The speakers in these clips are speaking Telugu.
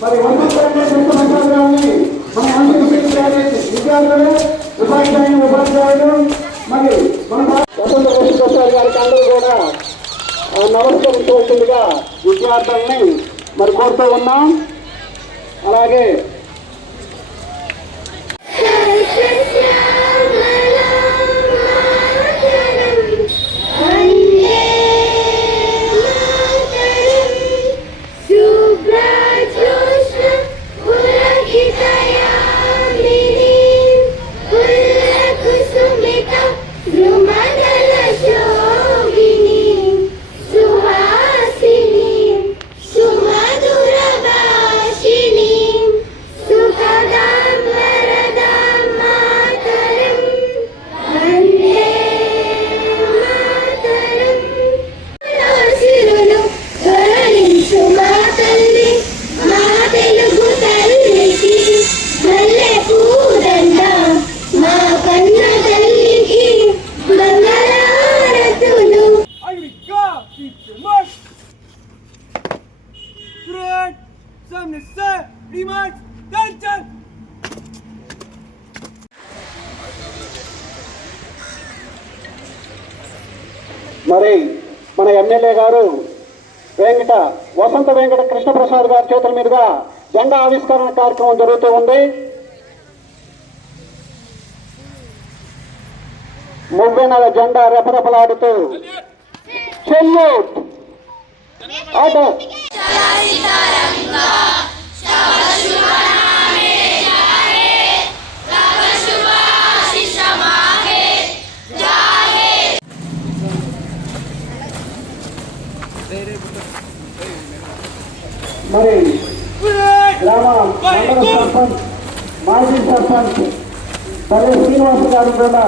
మరి మన అందించాలి విద్యార్థులు ఉపాధ్యాయులు ఉపాధ్యాయులు మరి మన గారికి అందరూ కూడా నమస్కరించవలసిందిగా విద్యార్థుల్ని మరి కోరుతూ ఉన్నాం. అలాగే సుఖదాం మరి మన ఎమ్మెల్యే గారు వెంకట వసంత వెంకట కృష్ణప్రసాద్ గారి చేతుల మీదుగా జెండా ఆవిష్కరణ కార్యక్రమం జరుగుతూ ఉంది. మువ్వెనల జెండా రెపరెపలాడుతూ చెల్యూట్ ఆర్డర్. రాష్ట్రానికి సర్పంచ్ శ్రీనివాస గారు కూడా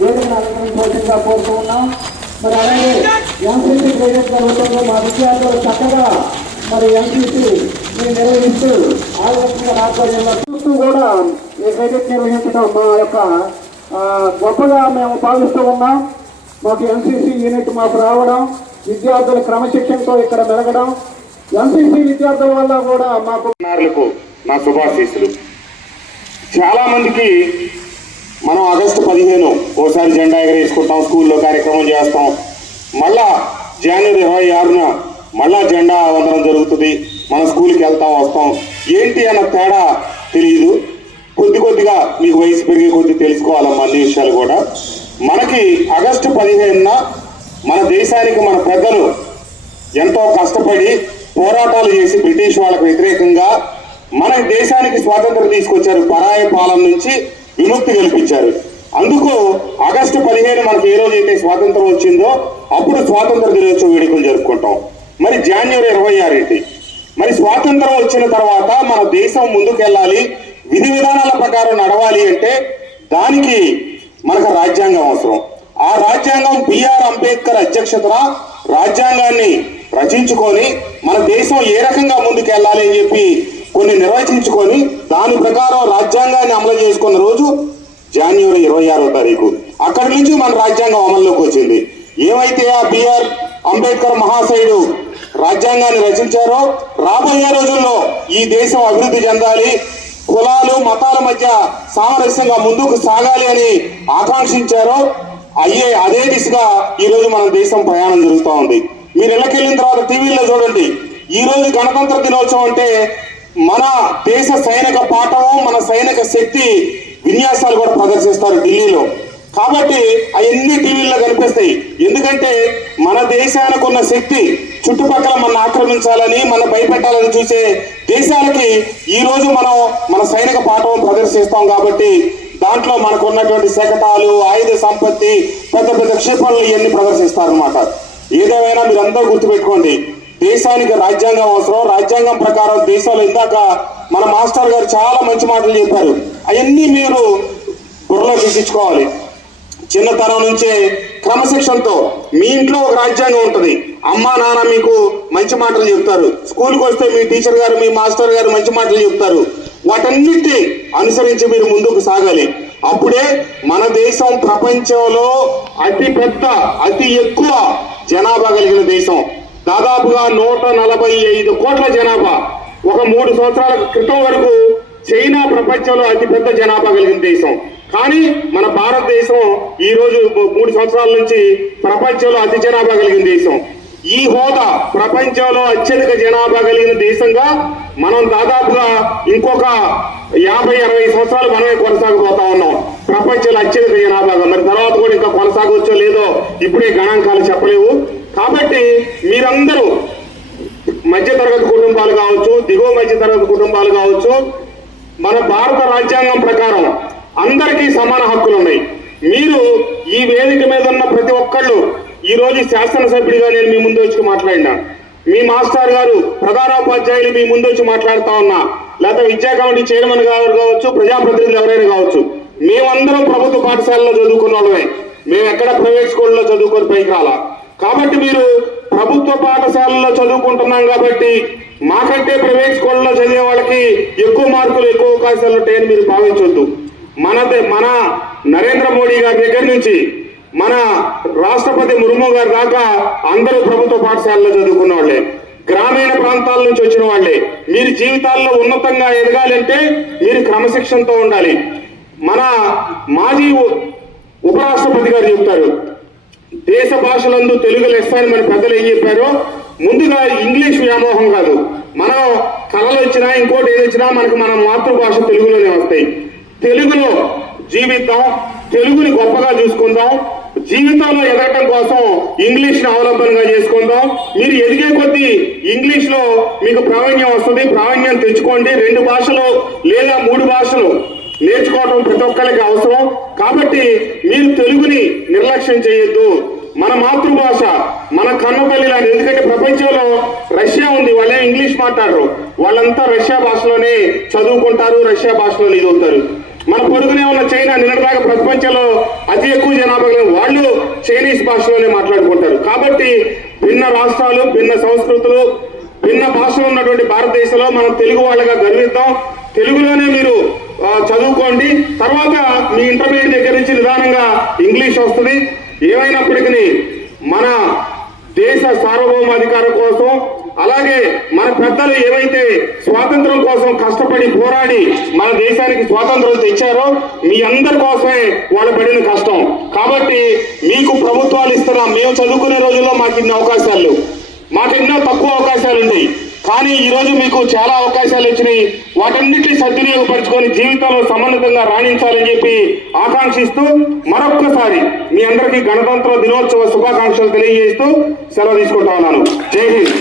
వేదికను అలంకరించవలసిందిగా కోరుతూ ఉన్నాం. మరి అలాగే ఎంసీసీ క్రెడిట్ జరుగుతుంది మా విద్యార్థులు చక్కగా మరి ఎంసీసీ నిర్వహిస్తూ ఆలోచన ఆధ్వర్యంలో చూస్తూ కూడా ఈ క్రెడిట్ నిర్వహించడం మా యొక్క గొప్పగా మేము భావిస్తూ ఉన్నాం. మాకు ఎంసీసీ యూనిట్ మాకు రావడం విద్యార్థుల క్రమశిక్షణతో ఇక్కడ మెలగడం ఎంసీసీ విద్యార్థుల వల్ల కూడా మాకు నా శుభాశీస్సులు. చాలా మందికి మనం ఆగస్టు పదిహేను ఓసారి జెండా ఎగరేసుకుంటాం స్కూల్లో కార్యక్రమం చేస్తాం. మళ్ళా జనవరి ఇరవై ఆరున మళ్ళా జెండా వందనం జరుగుతుంది. మన స్కూల్కి వెళ్తాం వస్తాం. ఏంటి అన్న తేడా తెలియదు కొద్ది కొద్దిగా మీకు వయసు పెరిగే కొద్ది తెలుసుకోవాలమ్మా అన్ని విషయాలు కూడా. మనకి ఆగస్టు పదిహేనున మన దేశానికి మన పెద్దలు ఎంతో కష్టపడి పోరాటాలు చేసి బ్రిటిష్ వాళ్ళకు వ్యతిరేకంగా మన దేశానికి స్వాతంత్రం తీసుకొచ్చారు పరాయ పాలన నుంచి విముక్తి కల్పించారు. అందుకు ఆగస్టు పదిహేను మనకి ఏ రోజైతే స్వాతంత్రం వచ్చిందో అప్పుడు స్వాతంత్ర దినోత్సవ వేడుకలు జరుపుకుంటాం. మరి జనవరి ఇరవై ఆరేంటి? మరి స్వాతంత్రం వచ్చిన తర్వాత మన దేశం ముందుకెళ్ళాలి విధి విధానాల ప్రకారం నడవాలి అంటే దానికి మనకు రాజ్యాంగం అవసరం. ఆ రాజ్యాంగం బిఆర్ అంబేద్కర్ అధ్యక్షతన రాజ్యాంగాన్ని రచించుకొని మన దేశం ఏ రకంగా ముందుకెళ్ళాలి అని చెప్పి కొన్ని నిర్వచించుకొని దాని ప్రకారం రాజ్యాంగాన్ని అమలు చేసుకున్న రోజు జనవరి ఇరవై ఆరో తారీఖు. అక్కడి నుంచి మన రాజ్యాంగం అమల్లోకి వచ్చింది. ఏమైతే ఆ బిఆర్ అంబేద్కర్ మహాశయుడు రాజ్యాంగాన్ని రచించారో రాబోయే రోజుల్లో ఈ దేశం అభివృద్ధి చెందాలి కులాలు మతాల మధ్య సామరస్యంగా ముందుకు సాగాలి అని ఆకాంక్షించారో అయ్యే అదే దిశగా ఈ రోజు మన దేశం ప్రయాణం జరుగుతూ ఉంది. మీరు ఇళ్ళకెళ్ళిన తర్వాత టీవీలో చూడండి. ఈ రోజు గణతంత్ర దినోత్సవం అంటే మన దేశ సైనిక పాఠము మన సైనిక శక్తి విన్యాసాలు కూడా ప్రదర్శిస్తారు ఢిల్లీలో. కాబట్టి అవన్నీ టీవీల్లో కనిపిస్తాయి. ఎందుకంటే మన దేశానికి ఉన్న శక్తి చుట్టుపక్కల మన ఆక్రమించాలని మన భయపెట్టాలని చూసే దేశాలకి ఈ రోజు మనం మన సైనిక పాఠం ప్రదర్శిస్తాం కాబట్టి దాంట్లో మనకు ఉన్నటువంటి శకటాలు ఆయుధ సంపత్తి పెద్ద పెద్ద క్షిపణులు ఇవన్నీ ప్రదర్శిస్తారనమాట ఏదేమైనా మీరు అందరూ గుర్తుపెట్టుకోండి. దేశానికి రాజ్యాంగం అవసరం. రాజ్యాంగం ప్రకారం దేశంలో ఇందాక మన మాస్టర్ గారు చాలా మంచి మాటలు చెప్పారు. అవన్నీ మీరు బుర్రలో తీసుకోవాలి చిన్నతనం నుంచే క్రమశిక్షణతో మీ ఇంట్లో ఒక రాజ్యాంగం ఉంటుంది. అమ్మా నాన్న మీకు మంచి మాటలు చెప్తారు. స్కూల్కి వస్తే మీ టీచర్ గారు మీ మాస్టర్ గారు మంచి మాటలు చెప్తారు. వాటన్నిటిని అనుసరించి మీరు ముందుకు సాగాలి. అప్పుడే మన దేశం ప్రపంచంలో అతి పెద్ద అతి ఎక్కువ జనాభా కలిగిన దేశం. దాదాపుగా నూట నలభై ఐదు కోట్ల జనాభా. ఒక మూడు సంవత్సరాల క్రితం వరకు చైనా ప్రపంచంలో అతిపెద్ద జనాభా కలిగిన దేశం. కానీ మన భారతదేశం ఈ రోజు మూడు సంవత్సరాల నుంచి ప్రపంచంలో అతి జనాభా కలిగిన దేశం. ఈ హోదా ప్రపంచంలో అత్యధిక జనాభా కలిగిన దేశంగా మనం దాదాపుగా ఇంకొక యాభై అరవై సంవత్సరాలు మనమే కొనసాగిపోతా ఉన్నాం. ప్రపంచంలో అత్యధిక జనాభాగా. మరి తర్వాత కూడా ఇంకా కొనసాగవచ్చో లేదో ఇప్పుడే గణాంకాలు చెప్పలేవు. కాబట్టి మీరందరూ మధ్యతరగతి కుటుంబాలు కావచ్చు దిగువ మధ్యతరగతి కుటుంబాలు కావచ్చు మన భారత రాజ్యాంగం ప్రకారం అందరికీ సమాన హక్కులు ఉన్నాయి. మీరు ఈ వేదిక మీద ఉన్న ప్రతి ఒక్కళ్ళు ఈరోజు శాసనసభ్యుడిగా నేను మీ ముందు వచ్చి మాట్లాడినా. మీ మాస్టర్ గారు ప్రధానోపాధ్యాయులు మీ ముందు వచ్చి మాట్లాడుతా ఉన్నా. లేకపోతే విద్యా కమిటీ చైర్మన్ గారు కావచ్చు ప్రజాప్రతినిధులు ఎవరైనా కావచ్చు మేమందరం ప్రభుత్వ పాఠశాలలో చదువుకున్న వాళ్ళమే. మేము ఎక్కడ ప్రైవేట్ స్కూల్లో చదువుకొని పైకి రాలా? కాబట్టి మీరు ప్రభుత్వ పాఠశాలలో చదువుకుంటున్నాం కాబట్టి మాకంటే ప్రైవేట్ స్కూళ్ళలో చదివే వాళ్ళకి ఎక్కువ మార్కులు ఎక్కువ అవకాశాలు ఉంటాయని మీరు భావించొద్దు. మన మన నరేంద్ర మోడీ గారి దగ్గర నుంచి మన రాష్ట్రపతి ముర్ము గారి దాకా అందరూ ప్రభుత్వ పాఠశాలలో చదువుకున్న వాళ్ళే. గ్రామీణ ప్రాంతాల నుంచి వచ్చిన వాళ్ళే. మీరు జీవితాల్లో ఉన్నతంగా ఎదగాలంటే మీరు క్రమశిక్షణతో ఉండాలి. మన మాజీ ఉపరాష్ట్రపతి గారు చెప్తారు దేశ భాషలందు తెలుగు లెస్సారు మన పెద్దలు ఏం చెప్పారో ముందుగా ఇంగ్లీష్ వ్యామోహం కాదు. మనం కళలు వచ్చినా ఇంకోటి ఏది వచ్చినా మనకు మన మాతృభాష తెలుగులోనే వస్తాయి. తెలుగులో జీవితం తెలుగుని గొప్పగా చూసుకుందాం. జీవితంలో ఎదగటం కోసం ఇంగ్లీష్ని అవలంబనగా చేసుకుందాం. మీరు ఎదిగే కొద్దీ ఇంగ్లీష్లో మీకు ప్రావీణ్యం వస్తుంది. ప్రావీణ్యం తెచ్చుకోండి. రెండు భాషలు లేదా మూడు భాషలు నేర్చుకోవడం ప్రతి ఒక్కరికి అవసరం. కాబట్టి మీరు తెలుగుని నిర్లక్ష్యం చేయొద్దు. మన మాతృభాష మన కన్నతల్లి లాంటి ఎందుకంటే ప్రపంచంలో రష్యా ఉంది వాళ్ళే ఇంగ్లీష్ మాట్లాడరు. వాళ్ళంతా రష్యా భాషలోనే చదువుకుంటారు రష్యా భాషలోనే చదువుతారు మన పొరుగునే ఉన్న చైనా నిన్నటిదాకా ప్రపంచంలో అతి ఎక్కువ జనాభా వాళ్ళు చైనీస్ భాషలోనే మాట్లాడుకుంటారు. కాబట్టి భిన్న రాష్ట్రాలు భిన్న సంస్కృతులు భిన్న భాషలు ఉన్నటువంటి భారతదేశంలో మనం తెలుగు వాళ్ళగా గర్విద్దాం. తెలుగులోనే మీరు చదువుకోండి. తర్వాత మీ ఇంటర్మీడియట్ దగ్గర నుంచి నిదానంగా ఇంగ్లీష్ వస్తుంది. ఏమైనప్పటికీ మన దేశ సార్వభౌమాధికారం కోసం అలాగే మన పెద్దలు ఏవైతే స్వాతంత్రం కోసం కష్టపడి పోరాడి మన దేశానికి స్వాతంత్రం తెచ్చారో మీ అందరి కోసమే వాళ్ళు పడిన కష్టం. కాబట్టి మీకు ప్రభుత్వాలు ఇస్తున్నా మేము చదువుకునే రోజుల్లో మాకు ఇన్ని అవకాశాలు మాకు ఎన్నో తక్కువ అవకాశాలు ఉన్నాయి కానీ ఈరోజు మీకు చాలా అవకాశాలు వచ్చినాయి. వాటన్నిటిని సద్వినియోగపరచుకొని జీవితంలో సమన్వితంగా రాణించాలని చెప్పి ఆకాంక్షిస్తూ మరొక్కసారి మీ అందరికీ గణతంత్ర దినోత్సవ శుభాకాంక్షలు తెలియజేస్తూ సెలవు తీసుకుంటా ఉన్నాను. జై హింద్.